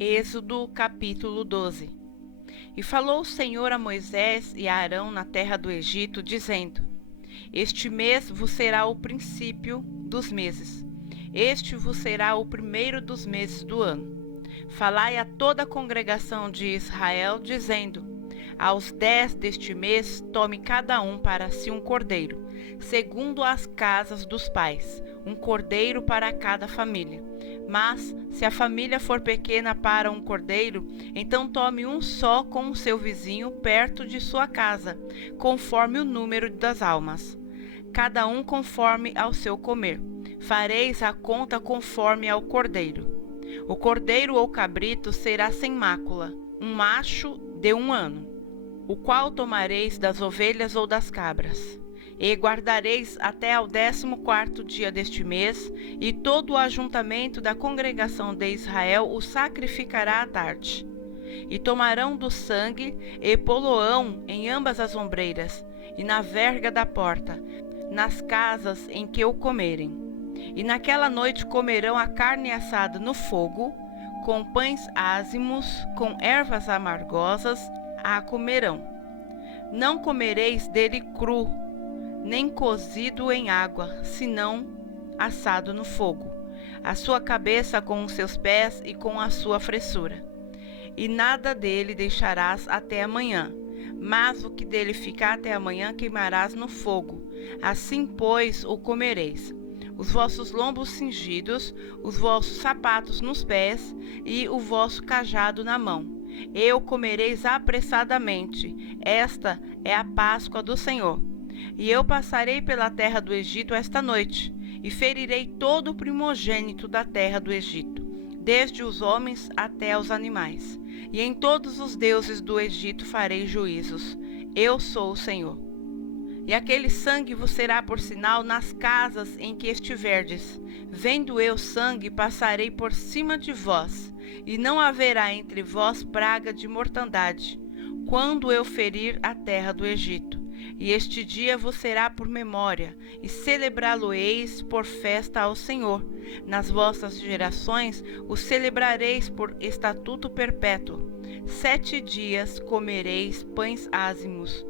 Êxodo capítulo 12. E falou o Senhor a Moisés e a Arão na terra do Egito, dizendo: Este mês vos será o princípio dos meses. Este vos será o primeiro dos meses do ano. Falai a toda a congregação de Israel, dizendo: Aos 10 deste mês, tome cada um para si um cordeiro, segundo as casas dos pais, um cordeiro para cada família. Mas, se a família for pequena para um cordeiro, então tome um só com o seu vizinho perto de sua casa, conforme o número das almas. Cada um conforme ao seu comer. Fareis a conta conforme ao cordeiro. O cordeiro ou cabrito será sem mácula, um macho de 1 ano, o qual tomareis das ovelhas ou das cabras. E guardareis até ao 14º dia deste mês, e todo o ajuntamento da congregação de Israel o sacrificará à tarde. E tomarão do sangue, e poloão em ambas as ombreiras, e na verga da porta, nas casas em que o comerem. E naquela noite comerão a carne assada no fogo, com pães ázimos, com ervas amargosas, a comerão. Não comereis dele cru, nem cozido em água, senão assado no fogo, a sua cabeça com os seus pés e com a sua fressura. E nada dele deixarás até amanhã, mas o que dele ficar até amanhã queimarás no fogo. Assim, pois, o comereis. Os vossos lombos cingidos, os vossos sapatos nos pés e o vosso cajado na mão. Eu comereis apressadamente. Esta é a Páscoa do Senhor. E eu passarei pela terra do Egito esta noite, e ferirei todo o primogênito da terra do Egito, desde os homens até os animais. E em todos os deuses do Egito farei juízos. Eu sou o Senhor. E aquele sangue vos será por sinal nas casas em que estiverdes. Vendo eu sangue, passarei por cima de vós, e não haverá entre vós praga de mortandade, quando eu ferir a terra do Egito. E este dia vos será por memória, e celebrá-lo-eis por festa ao Senhor. Nas vossas gerações o celebrareis por estatuto perpétuo. 7 dias comereis pães ázimos.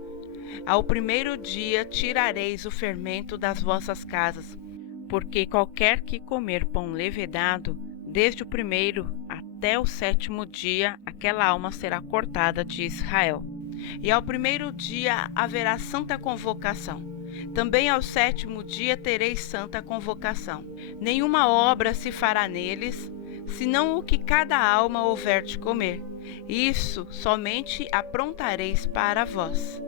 Ao primeiro dia tirareis o fermento das vossas casas, porque qualquer que comer pão levedado, desde o primeiro até o 7º dia, aquela alma será cortada de Israel. E ao primeiro dia haverá santa convocação. Também ao 7º dia tereis santa convocação. Nenhuma obra se fará neles, senão o que cada alma houver de comer. Isso somente aprontareis para vós.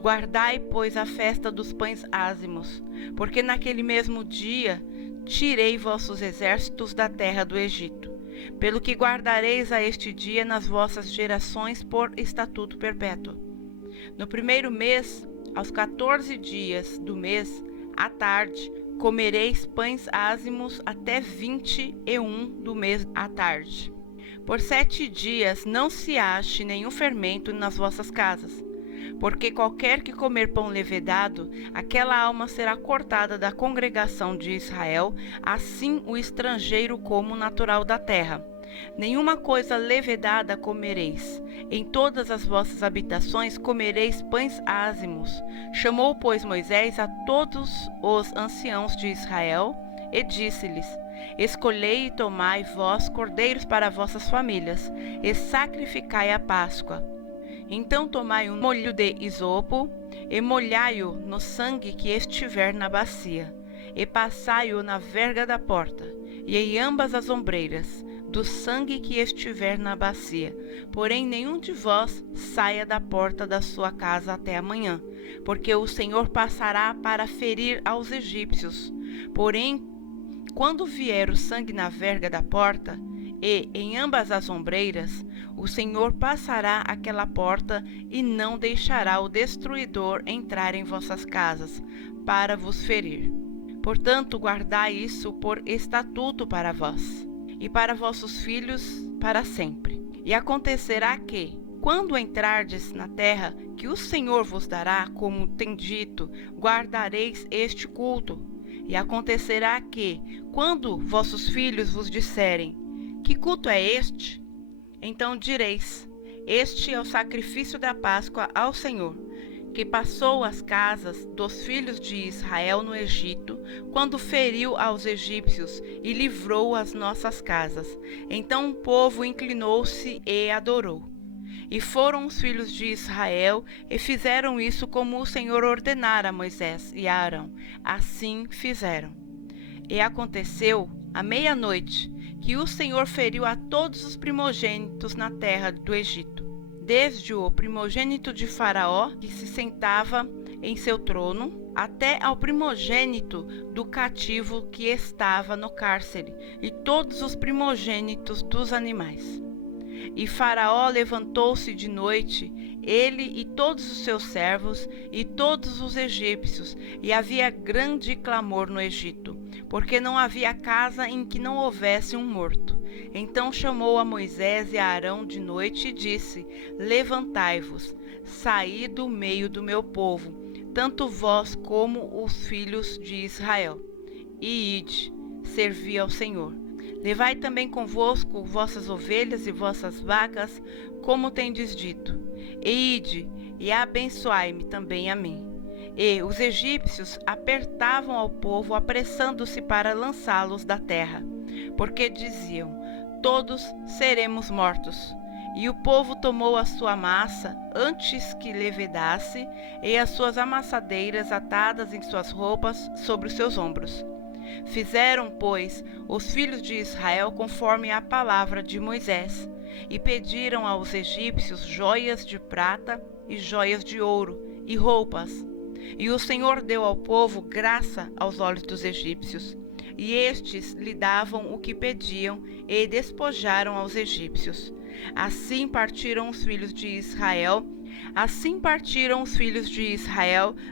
Guardai, pois, a festa dos pães ázimos, porque naquele mesmo dia tirei vossos exércitos da terra do Egito. Pelo que guardareis a este dia nas vossas gerações por estatuto perpétuo. No primeiro mês, aos 14 dias do mês, à tarde, comereis pães ázimos até 21 do mês à tarde. Por 7 dias não se ache nenhum fermento nas vossas casas, porque qualquer que comer pão levedado, aquela alma será cortada da congregação de Israel, assim o estrangeiro como o natural da terra. Nenhuma coisa levedada comereis. Em todas as vossas habitações comereis pães ázimos. Chamou, pois, Moisés a todos os anciãos de Israel e disse-lhes: Escolhei e tomai vós cordeiros para vossas famílias, e sacrificai a Páscoa. Então tomai um molho de isopo, e molhai-o no sangue que estiver na bacia, e passai-o na verga da porta, e em ambas as ombreiras, do sangue que estiver na bacia. Porém nenhum de vós saia da porta da sua casa até amanhã, porque o Senhor passará para ferir aos egípcios. Porém, quando vier o sangue na verga da porta, e em ambas as ombreiras, o Senhor passará aquela porta e não deixará o destruidor entrar em vossas casas para vos ferir. Portanto, guardai isso por estatuto para vós e para vossos filhos para sempre. E acontecerá que, quando entrardes na terra que o Senhor vos dará, como tem dito, guardareis este culto. E acontecerá que, quando vossos filhos vos disserem: Que culto é este? Então direis: este é o sacrifício da Páscoa ao Senhor, que passou as casas dos filhos de Israel no Egito, quando feriu aos egípcios e livrou as nossas casas. Então o povo inclinou-se e adorou. E foram os filhos de Israel e fizeram isso como o Senhor ordenara a Moisés e a Arão. Assim fizeram. E aconteceu, à meia-noite, que o Senhor feriu a todos os primogênitos na terra do Egito, desde o primogênito de Faraó, que se sentava em seu trono, até ao primogênito do cativo que estava no cárcere, e todos os primogênitos dos animais. E Faraó levantou-se de noite, ele e todos os seus servos e todos os egípcios, e havia grande clamor no Egito, porque não havia casa em que não houvesse um morto. Então chamou a Moisés e a Arão de noite e disse: levantai-vos, saí do meio do meu povo, tanto vós como os filhos de Israel, e ide, servi ao Senhor. Levai também convosco vossas ovelhas e vossas vacas, como tendes dito. E ide, e abençoai-me também a mim. E os egípcios apertavam ao povo, apressando-se para lançá-los da terra, porque diziam: todos seremos mortos. E o povo tomou a sua massa antes que levedasse, e as suas amassadeiras atadas em suas roupas sobre os seus ombros. Fizeram, pois, os filhos de Israel conforme a palavra de Moisés, e pediram aos egípcios joias de prata e joias de ouro e roupas. E o Senhor deu ao povo graça aos olhos dos egípcios, e estes lhe davam o que pediam e despojaram aos egípcios. Assim partiram os filhos de Israel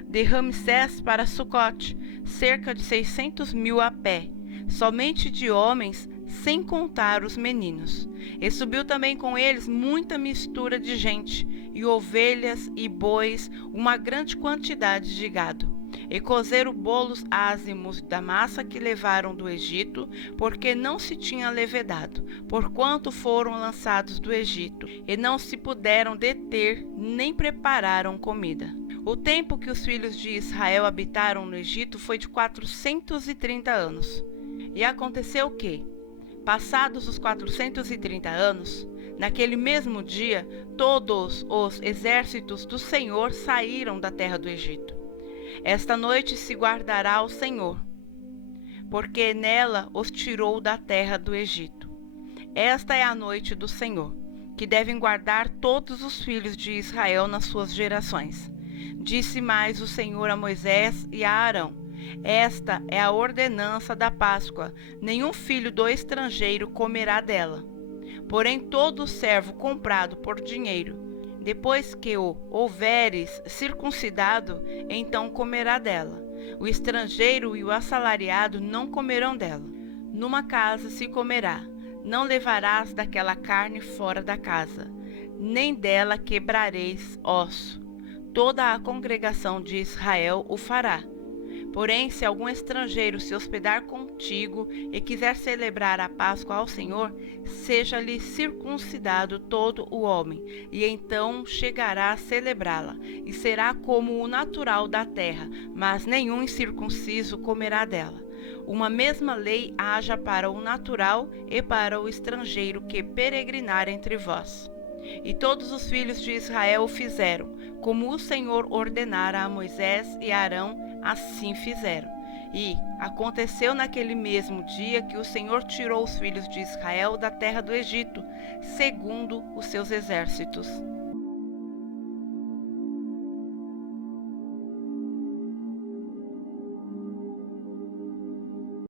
de Ramsés para Sucote, cerca de 600.000 a pé, somente de homens, sem contar os meninos. E subiu também com eles muita mistura de gente, e ovelhas e bois, uma grande quantidade de gado. E cozeram bolos ázimos da massa que levaram do Egito, porque não se tinha levedado, porquanto foram lançados do Egito, e não se puderam deter, nem prepararam comida. O tempo que os filhos de Israel habitaram no Egito foi de 430 anos. E aconteceu que, passados os 430 anos, naquele mesmo dia, todos os exércitos do Senhor saíram da terra do Egito. Esta noite se guardará o Senhor, porque nela os tirou da terra do Egito. Esta é a noite do Senhor, que devem guardar todos os filhos de Israel nas suas gerações. Disse mais o Senhor a Moisés e a Arão: esta é a ordenança da Páscoa, nenhum filho do estrangeiro comerá dela. Porém todo servo comprado por dinheiro, depois que o houveres circuncidado, então comerá dela. O estrangeiro e o assalariado não comerão dela. Numa casa se comerá, não levarás daquela carne fora da casa, nem dela quebrareis osso. Toda a congregação de Israel o fará. Porém, se algum estrangeiro se hospedar contigo e quiser celebrar a Páscoa ao Senhor, seja-lhe circuncidado todo o homem, e então chegará a celebrá-la, e será como o natural da terra, mas nenhum incircunciso comerá dela. Uma mesma lei haja para o natural e para o estrangeiro que peregrinar entre vós. E todos os filhos de Israel o fizeram, como o Senhor ordenara a Moisés e a Arão, assim fizeram. E aconteceu naquele mesmo dia que o Senhor tirou os filhos de Israel da terra do Egito, segundo os seus exércitos.